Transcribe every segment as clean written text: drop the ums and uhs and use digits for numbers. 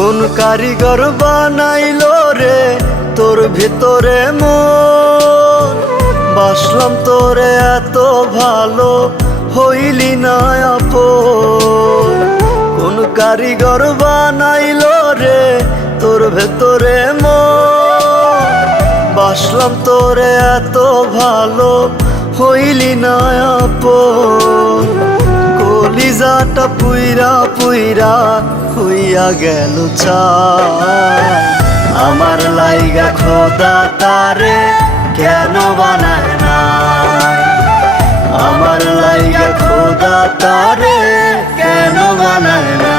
কোন কারিগর বানাইলো রে তোর ভিতরে মন? বাসলাম তোরে এত ভালো, হইলি না আপন। কোন কারিগর বানাইলো রে তোর ভেতরে মন? বাসলাম তোরে এত ভালো, হইলি না আপন। কলিজাটা পুইরা পুইরা হইয়া গেল ছাই। আমার লাইগা খোদা তারে কেন বানায় নাই? আমার লাইগা খোদা তারে কেন বানায় নাই?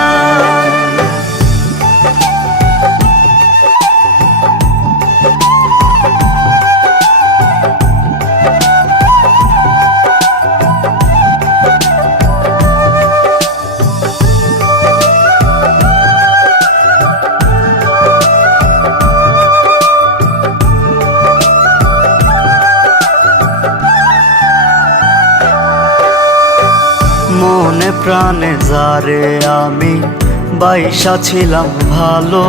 মনে প্রাণে যারে আমি বাইসা ছিলাম ভালো,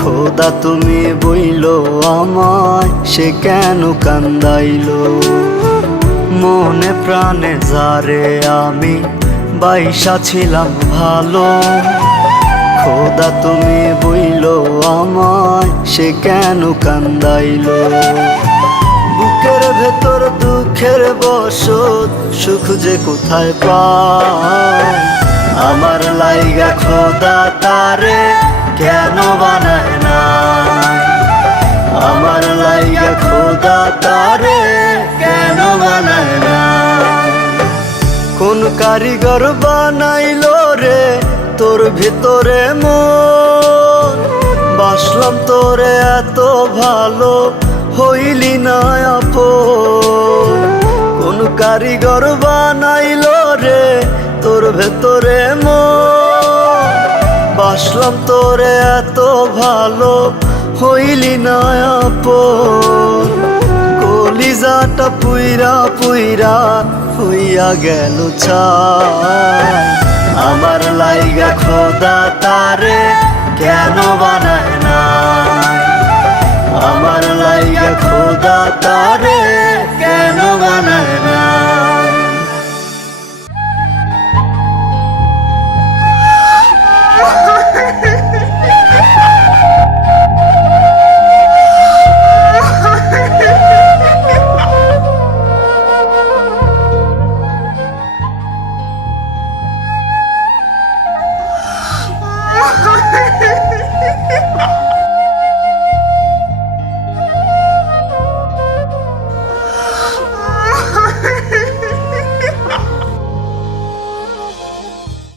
খোদা তুমি বইলো আমায় সে কেন কান্দাইলো? মনে প্রাণে যারে আমি বাইসা ছিলাম ভালো, খোদা তুমি বইলো আমায় সে কেন কান্দাইলো? বুকের ভেতর দুঃখের বসত, সুখ যে কোথায় পাই? আমার লাইগা খোদা তারে কেন বানায় নাই? আমার লাইগা খোদা তারে কেন বানায় নাই? কোন কারিগর বানাইলো রে তোর ভিতরে মন? বাসলাম তোরে এত ভালো, হইলি না আপন। কোন কারিগর বানাইলো রে তোর ভেতরে মন? বাসলাম তোরে এত ভালো, হইলি না আপন। কলিজাটা পুইরা পুইরা হইয়া গেল ছাই। আমার লাইগা খোদা তারে কেন বানায় নাই? আমার লাইগা খোদা তারে কেন বানায় নাই?